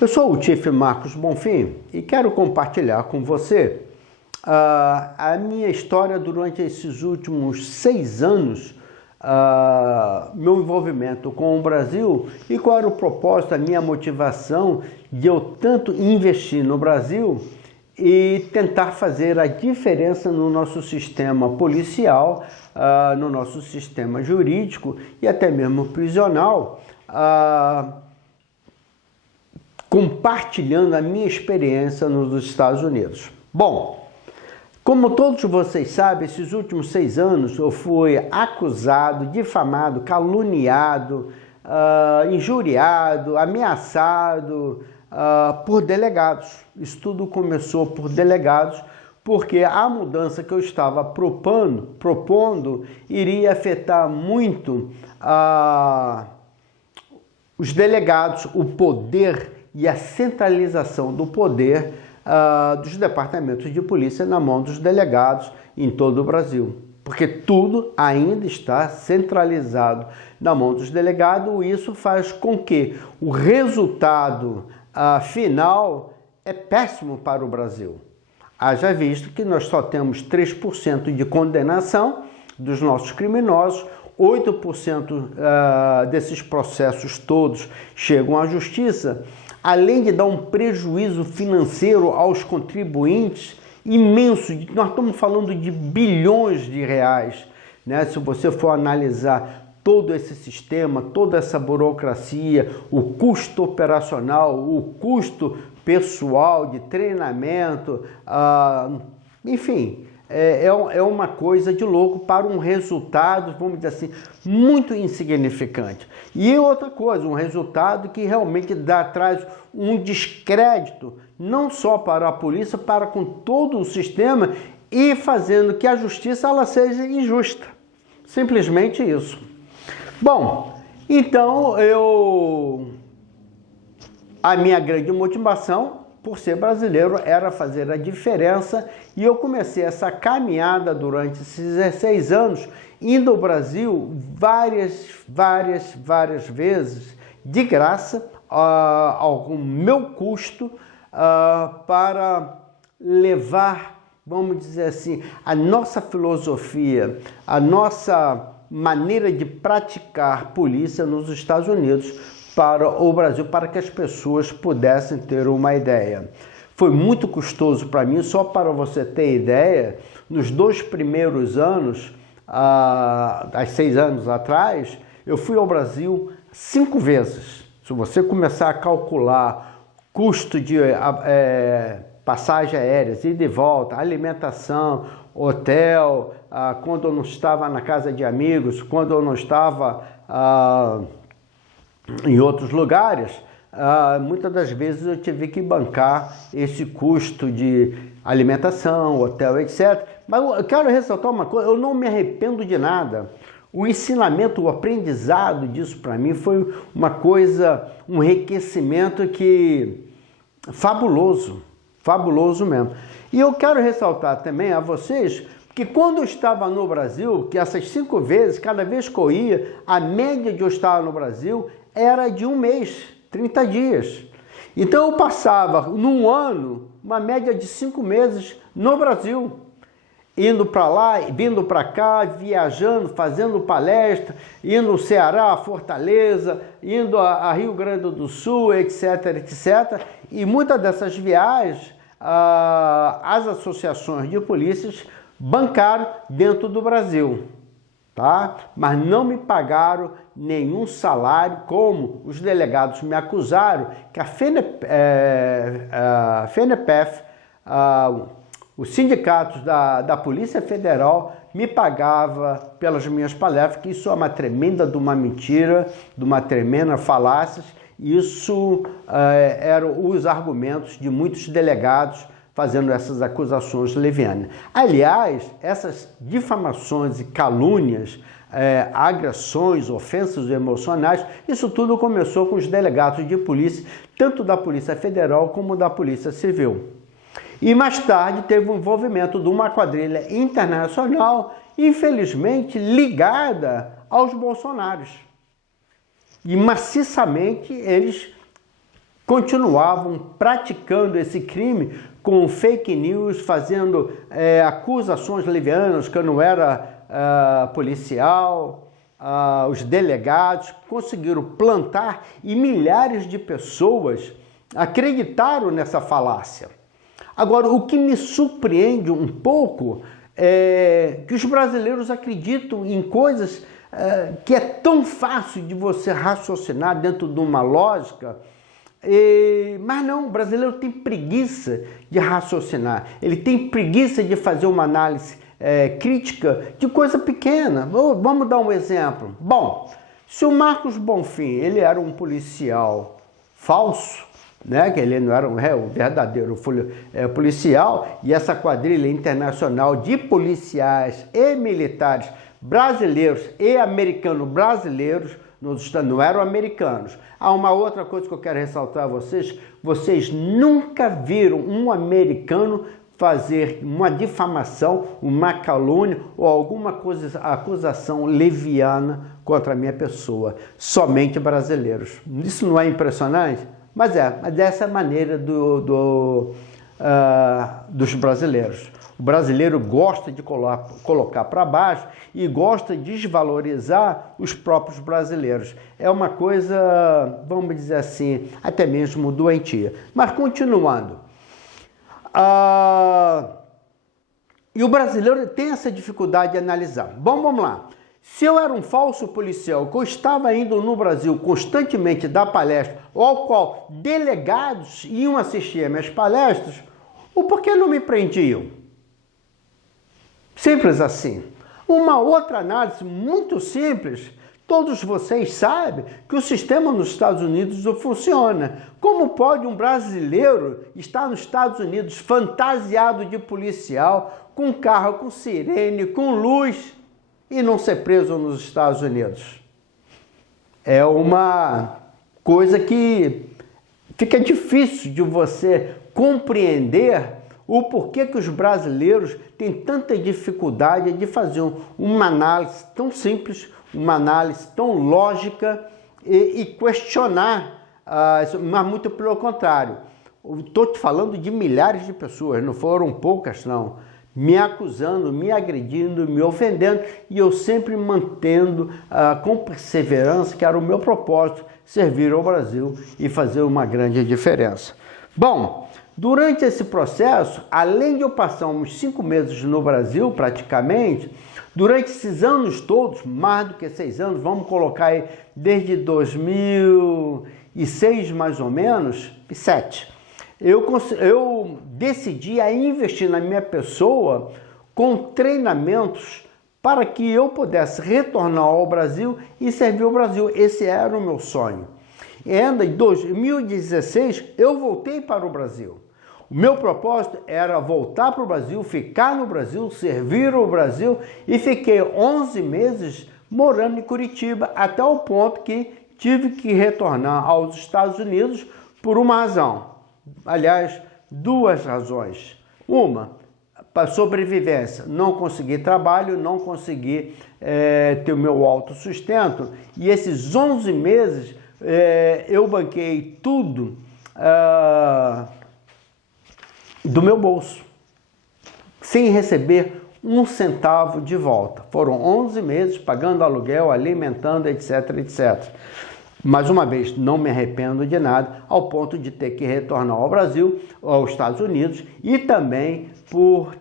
Eu sou o Chief Marcos Bonfim e quero compartilhar com você a minha história durante esses últimos 6 anos, meu envolvimento com o Brasil e qual era o propósito, a minha motivação de eu tanto investir no Brasil e tentar fazer a diferença no nosso sistema policial, no nosso sistema jurídico e até mesmo prisional, compartilhando a minha experiência nos Estados Unidos. Bom, como todos vocês sabem, esses últimos 6 anos eu fui acusado, difamado, caluniado, injuriado, ameaçado por delegados. Isso tudo começou por delegados, porque a mudança que eu estava propondo iria afetar muito os delegados, o poder e a centralização do poder dos departamentos de polícia na mão dos delegados em todo o Brasil. Porque tudo ainda está centralizado na mão dos delegados e isso faz com que o resultado final é péssimo para o Brasil. Haja visto que nós só temos 3% de condenação dos nossos criminosos, 8% desses processos todos chegam à justiça, além de dar um prejuízo financeiro aos contribuintes imenso. Nós estamos falando de bilhões de reais, né? Se você for analisar todo esse sistema, toda essa burocracia, o custo operacional, o custo pessoal de treinamento, enfim, é uma coisa de louco para um resultado, vamos dizer assim, muito insignificante. E outra coisa, um resultado que realmente traz um descrédito, não só para a polícia, para com todo o sistema e fazendo que a justiça ela seja injusta. Simplesmente isso. Bom, então a minha grande motivação por ser brasileiro era fazer a diferença e eu comecei essa caminhada durante esses 16 anos, indo ao Brasil várias vezes, de graça, ao meu custo, para levar, vamos dizer assim, a nossa filosofia, a nossa maneira de praticar polícia nos Estados Unidos para o Brasil, para que as pessoas pudessem ter uma ideia. Foi muito custoso para mim, só para você ter ideia, nos 2 primeiros anos, há 6 anos atrás, eu fui ao Brasil 5 vezes. Se você começar a calcular custo de passagem aérea, ida e volta, alimentação, hotel, quando eu não estava na casa de amigos, quando eu não estava em outros lugares, muitas das vezes eu tive que bancar esse custo de alimentação, hotel, etc. Mas eu quero ressaltar uma coisa, eu não me arrependo de nada. O ensinamento, o aprendizado disso para mim foi uma coisa, um enriquecimento fabuloso mesmo. E eu quero ressaltar também a vocês que quando eu estava no Brasil, que essas 5 vezes, cada vez que eu ia, a média de eu estar no Brasil era de 1 mês, 30 dias. Então eu passava, num ano, uma média de 5 meses no Brasil, indo para lá, vindo para cá, viajando, fazendo palestra, indo ao Ceará, Fortaleza, indo a Rio Grande do Sul, etc, etc. E muitas dessas viagens, as associações de polícias bancaram dentro do Brasil, tá? Mas não me pagaram nenhum salário, como os delegados me acusaram, que a FENEPEF, os sindicatos da Polícia Federal me pagava pelas minhas palestras, que isso é uma tremenda de uma mentira, de uma tremenda falácia. Isso eram os argumentos de muitos delegados fazendo essas acusações levianas. Aliás, essas difamações e calúnias, agressões, ofensas emocionais, isso tudo começou com os delegados de polícia, tanto da Polícia Federal como da Polícia Civil. E mais tarde teve o envolvimento de uma quadrilha internacional, infelizmente ligada aos bolsonaros. E maciçamente eles continuavam praticando esse crime com fake news, fazendo acusações levianas que eu não era policial. Os delegados conseguiram plantar e milhares de pessoas acreditaram nessa falácia. Agora, o que me surpreende um pouco é que os brasileiros acreditam em coisas que é tão fácil de você raciocinar dentro de uma lógica, mas não, o brasileiro tem preguiça de raciocinar, ele tem preguiça de fazer uma análise crítica de coisa pequena. Vamos dar um exemplo. Bom, se o Marcos Bonfim, ele era um policial falso, né, que ele não era o verdadeiro policial, e essa quadrilha internacional de policiais e militares brasileiros e americano-brasileiros, não eram americanos. Há uma outra coisa que eu quero ressaltar a vocês: vocês nunca viram um americano fazer uma difamação, uma calúnia ou alguma acusação leviana contra a minha pessoa. Somente brasileiros. Isso não é impressionante? Mas dessa maneira dos brasileiros. O brasileiro gosta de colocar para baixo e gosta de desvalorizar os próprios brasileiros. É uma coisa, vamos dizer assim, até mesmo doentia. Mas continuando. E o brasileiro tem essa dificuldade de analisar. Bom, vamos lá. Se eu era um falso policial, que eu estava indo no Brasil constantemente dar palestra, ao qual delegados iam assistir às minhas palestras, o porquê não me prendiam? Simples assim. Uma outra análise muito simples: todos vocês sabem que o sistema nos Estados Unidos não funciona. Como pode um brasileiro estar nos Estados Unidos fantasiado de policial, com carro, com sirene, com luz, e não ser preso nos Estados Unidos? É uma coisa que fica difícil de você compreender o porquê que os brasileiros têm tanta dificuldade de fazer uma análise tão simples, uma análise tão lógica e questionar, mas muito pelo contrário. Estou te falando de milhares de pessoas, não foram poucas não, me acusando, me agredindo, me ofendendo, e eu sempre mantendo com perseverança que era o meu propósito, servir ao Brasil e fazer uma grande diferença. Bom, durante esse processo, além de eu passar uns 5 meses no Brasil praticamente, durante esses anos todos, mais do que 6 anos, vamos colocar aí desde 2006 mais ou menos, 7, eu decidi a investir na minha pessoa com treinamentos para que eu pudesse retornar ao Brasil e servir ao Brasil. Esse era o meu sonho. E ainda em 2016 eu voltei para o Brasil. O meu propósito era voltar para o Brasil, ficar no Brasil, servir o Brasil, e fiquei 11 meses morando em Curitiba, até o ponto que tive que retornar aos Estados Unidos por uma razão. Aliás, 2 razões. Uma, para sobrevivência. Não consegui trabalho, não consegui ter o meu autossustento, e esses 11 meses eu banquei tudo do meu bolso, sem receber um centavo de volta. Foram 11 meses pagando aluguel, alimentando, etc, etc. Mais uma vez, não me arrependo de nada, ao ponto de ter que retornar ao Brasil, aos Estados Unidos, e também por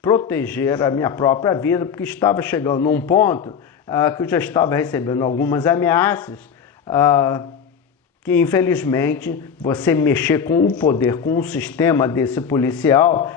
proteger a minha própria vida, porque estava chegando num ponto que eu já estava recebendo algumas ameaças, que infelizmente você mexer com o poder, com o sistema desse policial,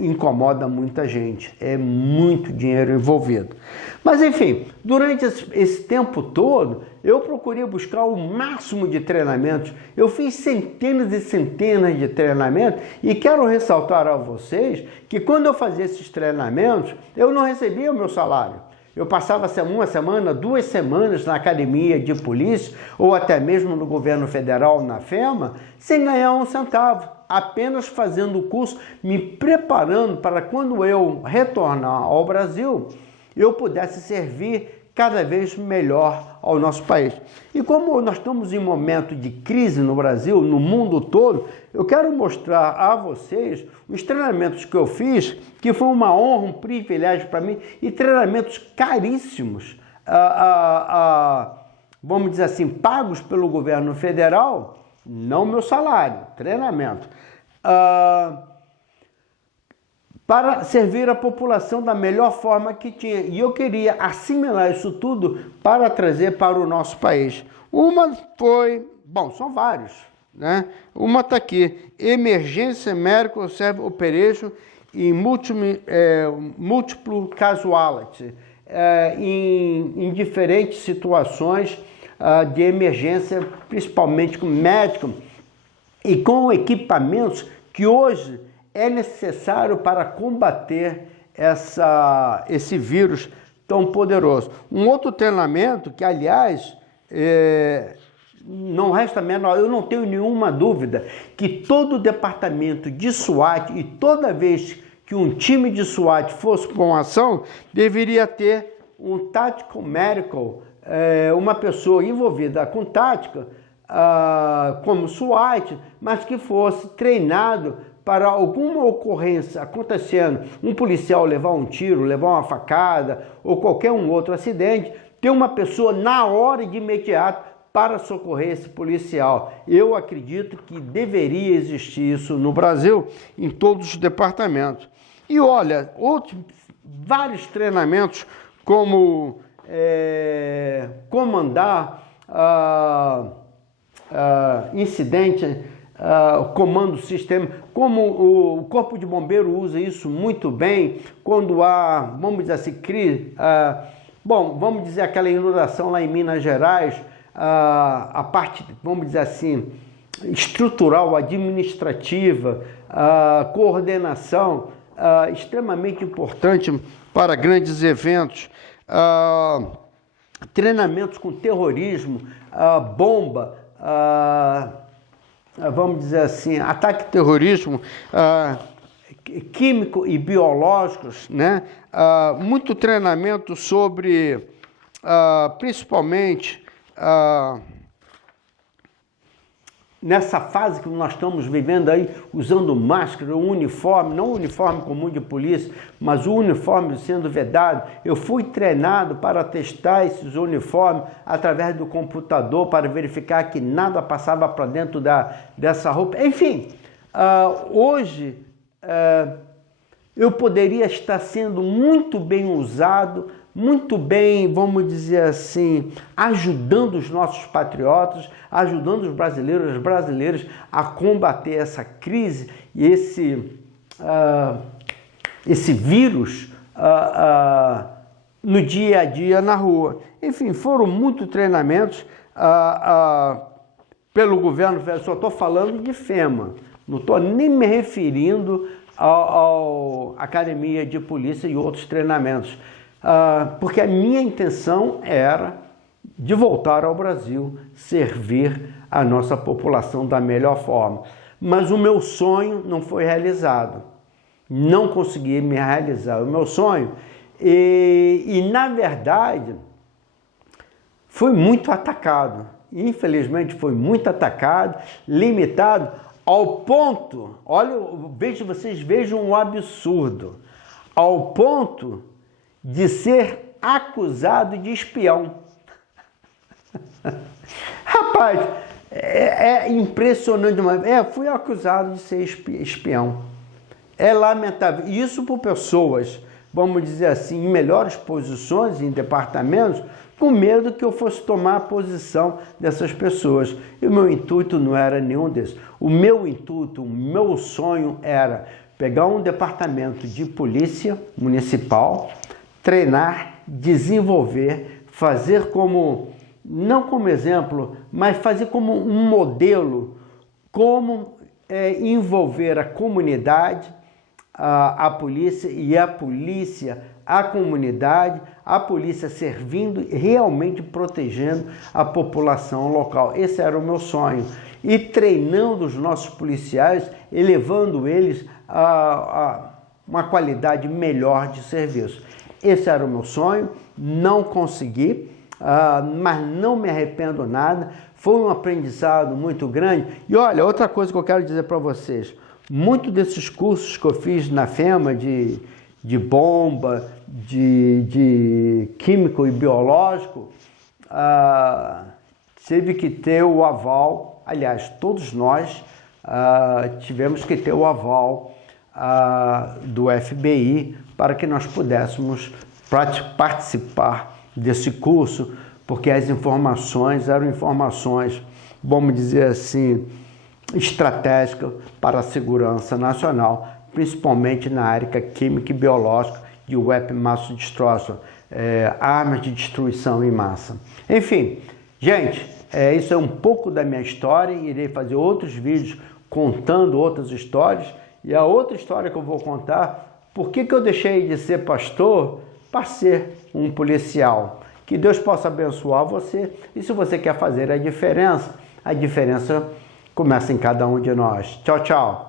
incomoda muita gente, é muito dinheiro envolvido. Mas enfim, durante esse tempo todo, eu procurei buscar o máximo de treinamentos. Eu fiz centenas e centenas de treinamentos, e quero ressaltar a vocês que quando eu fazia esses treinamentos, eu não recebia o meu salário. Eu passava uma semana, 2 semanas na academia de polícia, ou até mesmo no governo federal, na FEMA, sem ganhar um centavo, apenas fazendo o curso, me preparando para quando eu retornar ao Brasil, eu pudesse servir cada vez melhor ao nosso país. E como nós estamos em um momento de crise no Brasil, no mundo todo, eu quero mostrar a vocês os treinamentos que eu fiz, que foi uma honra, um privilégio para mim, e treinamentos caríssimos, vamos dizer assim, pagos pelo governo federal, não meu salário, treinamento, para servir a população da melhor forma que tinha. E eu queria assimilar isso tudo para trazer para o nosso país. Uma foi, bom, são vários, né? Uma está aqui, Emergência Medical Service Operation e Múltiplo Casualty, em diferentes situações de emergência, principalmente com médico e com equipamentos que hoje é necessário para combater esse vírus tão poderoso. Um outro treinamento que, aliás, não resta menor, eu não tenho nenhuma dúvida que todo o departamento de SWAT e toda vez que um time de SWAT fosse para uma ação, deveria ter um Tactical Medical, uma pessoa envolvida com tática, como SWAT, mas que fosse treinado para alguma ocorrência acontecendo, um policial levar um tiro, levar uma facada ou qualquer outro acidente, ter uma pessoa na hora de imediato para socorrer esse policial. Eu acredito que deveria existir isso no Brasil, em todos os departamentos. E olha, vários treinamentos como comandar incidente, comando do sistema, como o Corpo de Bombeiro usa isso muito bem, quando há, vamos dizer assim, vamos dizer aquela inundação lá em Minas Gerais, a parte, vamos dizer assim, estrutural, administrativa, coordenação, extremamente importante para grandes eventos, treinamentos com terrorismo, bomba, vamos dizer assim, ataque terrorismo, químico e biológicos, né? Muito treinamento sobre, principalmente, nessa fase que nós estamos vivendo aí, usando máscara, um uniforme, não um uniforme comum de polícia, mas o uniforme sendo vedado. Eu fui treinado para testar esses uniformes através do computador, para verificar que nada passava para dentro dessa roupa. Enfim, hoje eu poderia estar sendo muito bem usado, muito bem, vamos dizer assim, ajudando os nossos patriotas, ajudando os brasileiros e as brasileiras a combater essa crise e esse vírus no dia a dia na rua. Enfim, foram muitos treinamentos pelo governo federal. Só estou falando de FEMA, não estou nem me referindo à Academia de Polícia e outros treinamentos. Porque a minha intenção era de voltar ao Brasil, servir a nossa população da melhor forma. Mas o meu sonho não foi realizado. Não consegui me realizar o meu sonho. E na verdade, foi muito atacado. Infelizmente, foi muito atacado, limitado, ao ponto, olha, vocês vejam um absurdo, ao ponto de ser acusado de espião. Rapaz, é impressionante, mas fui acusado de ser espião. É lamentável. Isso por pessoas, vamos dizer assim, em melhores posições, em departamentos, com medo que eu fosse tomar a posição dessas pessoas. E o meu intuito não era nenhum desses. O meu intuito, o meu sonho era pegar um departamento de polícia municipal, treinar, desenvolver, fazer como, não como exemplo, mas fazer como um modelo, como envolver a comunidade, a polícia e a polícia, a comunidade, a polícia servindo e realmente protegendo a população local. Esse era o meu sonho. E treinando os nossos policiais, elevando eles a uma qualidade melhor de serviço. Esse era o meu sonho, não consegui, mas não me arrependo nada. Foi um aprendizado muito grande. E olha, outra coisa que eu quero dizer para vocês, muito desses cursos que eu fiz na FEMA de bomba, de químico e biológico, teve que ter o aval, aliás, todos nós tivemos que ter o aval do FBI para que nós pudéssemos participar desse curso, porque as informações eram informações, vamos dizer assim, estratégicas para a segurança nacional, principalmente na área química e biológica de Weapon Mass Destruction, armas de destruição em massa. Enfim, gente, isso é um pouco da minha história. Irei fazer outros vídeos contando outras histórias. E a outra história que eu vou contar, por que eu deixei de ser pastor para ser um policial. Que Deus possa abençoar você. E se você quer fazer a diferença começa em cada um de nós. Tchau, tchau.